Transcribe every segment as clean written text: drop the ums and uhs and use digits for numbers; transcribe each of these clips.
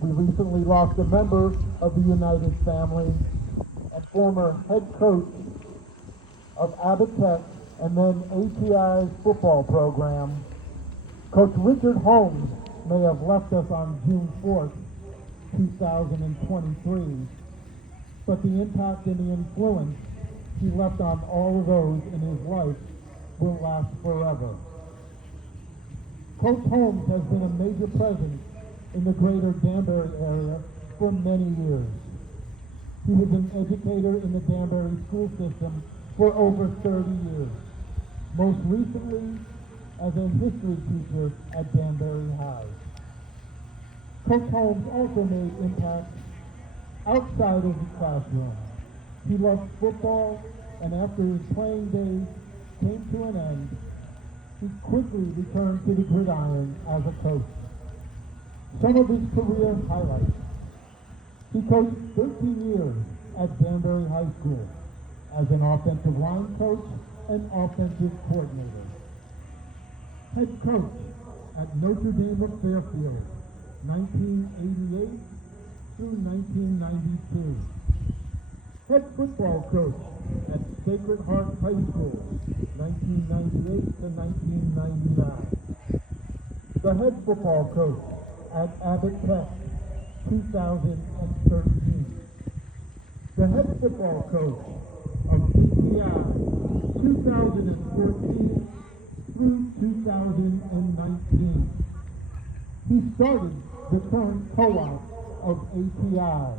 We recently lost a member of the United family and former head coach of Abbott Tech and then ATI's football program. Coach Richard Holmes may have left us on June 4th, 2023, but the impact and the influence he left on all of those in his life will last forever. Coach Holmes has been a major presence in the greater Danbury area for many years. He was an educator in the Danbury school system for over 30 years, most recently as a history teacher at Danbury High. Coach Holmes also made impacts outside of the classroom. He loved football, and after his playing days came to an end, he quickly returned to the gridiron as a coach. Some of his career highlights. He coached 13 years at Danbury High School as an offensive line coach and offensive coordinator. Head coach at Notre Dame of Fairfield, 1988 through 1992. Head football coach at Sacred Heart High School, 1998 to 1999. The head football coach at Abbott Tech, 2013. The head football coach of ATI, 2014 through 2019. He started the current co-op of ATI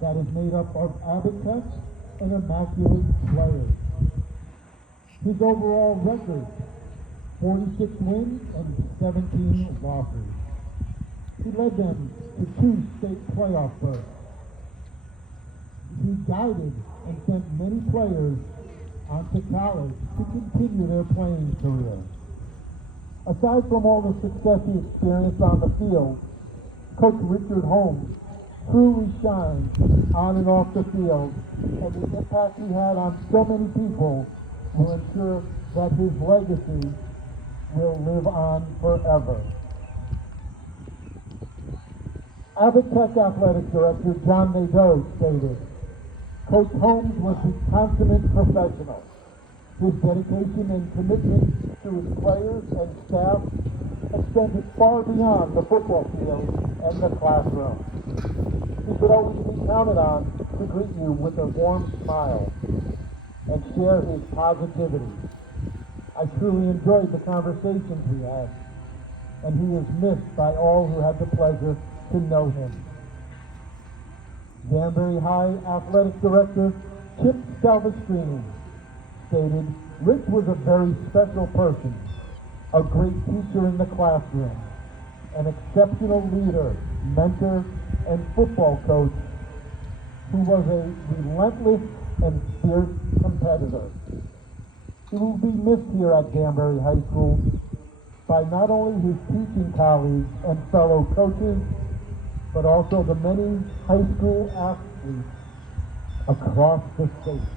that is made up of Abbott Tech and Immaculate players. His overall record, 46 wins and 17 losses. He led them to 2 state playoff berths. He guided and sent many players onto college to continue their playing career. Aside from all the success he experienced on the field, Coach Richard Holmes truly shines on and off the field, and the impact he had on so many people will ensure that his legacy will live on forever. Abbott Tech Athletic Director John Nadeau stated, Coach Holmes was a consummate professional. His dedication and commitment to his players and staff extended far beyond the football field and the classroom. He could always be counted on to greet you with a warm smile and share his positivity. I truly enjoyed the conversations we had, and he is missed by all who had the pleasure to know him. Danbury High Athletic Director Chip Salvestrini stated, Rich was a very special person, a great teacher in the classroom, an exceptional leader, mentor, and football coach who was a relentless and fierce competitor. He will be missed here at Danbury High School by not only his teaching colleagues and fellow coaches, but also the many high school athletes across the state.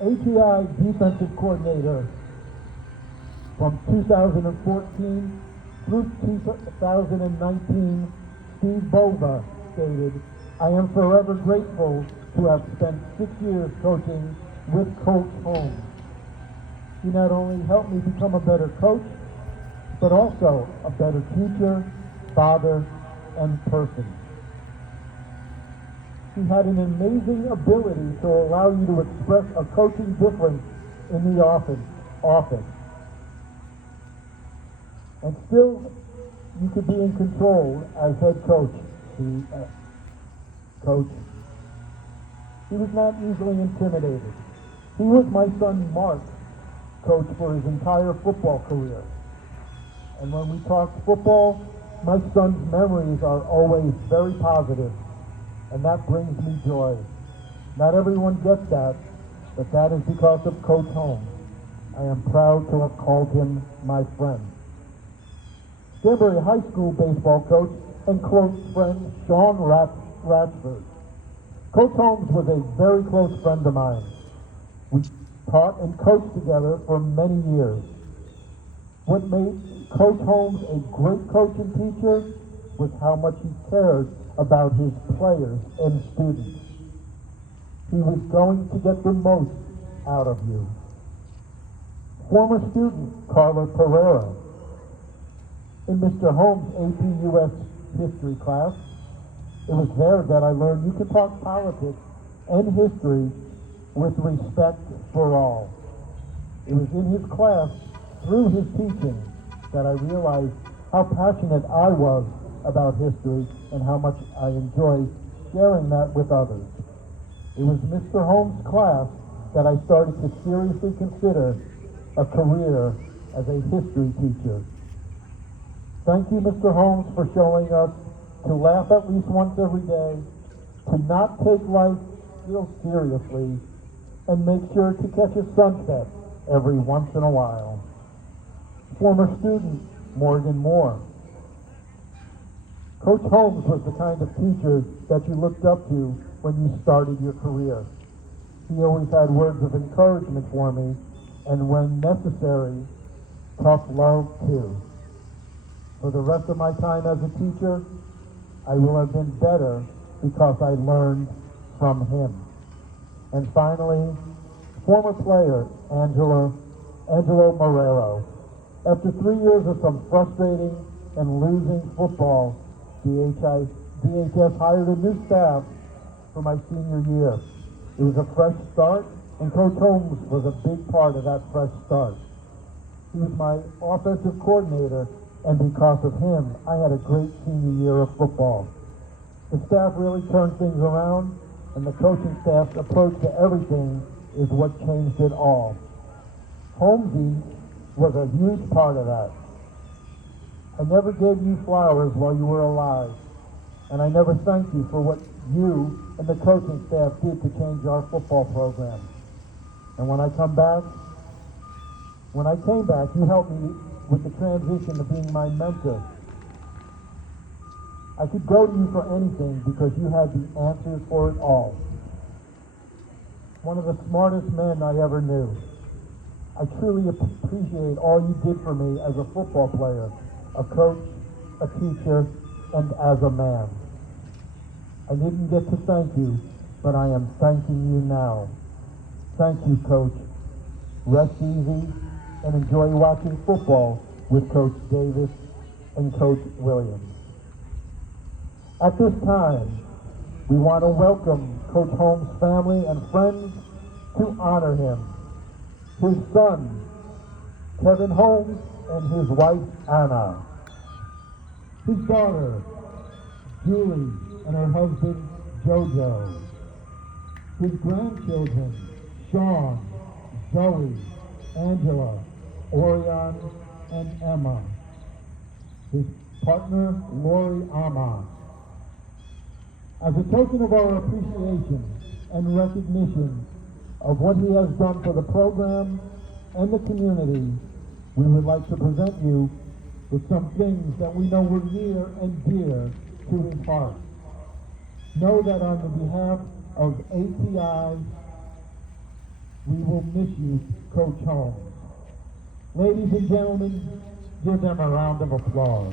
ATI defensive coordinator from 2014 through 2019, Steve Bova stated, I am forever grateful to have spent 6 years coaching with Coach Holmes. He not only helped me become a better coach, but also a better teacher, father, and person. He had an amazing ability to allow you to express a coaching difference in the office. And still, you could be in control as head coach. He was not easily intimidated. He was my son Mark's coach for his entire football career. And when we talk football, my son's memories are always very positive, and that brings me joy. Not everyone gets that, but that is because of Coach Holmes. I am proud to have called him my friend. Danbury High School baseball coach and close friend Sean Ratchford. Coach Holmes was a very close friend of mine. We taught and coached together for many years. What made Coach Holmes a great coach and teacher was how much he cared about his players and students. He was going to get the most out of you. Former student Carla Pereira. In Mr. Holmes' ATI US history class, it was there that I learned you can talk politics and history with respect for all. It was in his class, through his teaching, that I realized how passionate I was about history and how much I enjoyed sharing that with others. It was Mr. Holmes' class that I started to seriously consider a career as a history teacher. Thank you, Mr. Holmes, for showing us to laugh at least once every day, to not take life real seriously, and make sure to catch a sunset every once in a while. Former student Morgan Moore. Coach Holmes was the kind of teacher that you looked up to when you started your career. He always had words of encouragement for me, and when necessary, tough love too. For the rest of my time as a teacher, I will have been better because I learned from him. And finally, former player Angelo Marrero. After 3 years of some frustrating and losing football, DHS hired a new staff for my senior year. It was a fresh start, and Coach Holmes was a big part of that fresh start. He was my offensive coordinator, and because of him, I had a great senior year of football. The staff really turned things around, and the coaching staff's approach to everything is what changed it all. Holmesy was a huge part of that. I never gave you flowers while you were alive, and I never thanked you for what you and the coaching staff did to change our football program. And when I came back, you helped me with the transition to being my mentor. I could go to you for anything because you had the answers for it all. One of the smartest men I ever knew. I truly appreciate all you did for me as a football player, a coach, a teacher, and as a man. I didn't get to thank you, but I am thanking you now. Thank you, Coach. Rest easy and enjoy watching football with Coach Davis and Coach Williams. At this time, we want to welcome Coach Holmes' family and friends to honor him. His son, Kevin Holmes, and his wife, Anna. His daughter, Julie, and her husband, Jojo. His grandchildren, Sean, Zoe, Angela, Orion, and Emma. His partner, Lori Ama. As a token of our appreciation and recognition of what he has done for the program and the community, we would like to present you with some things that we know were near and dear to his heart. Know that on the behalf of ATI, we will miss you, Coach Holmes. Ladies and gentlemen, give them a round of applause.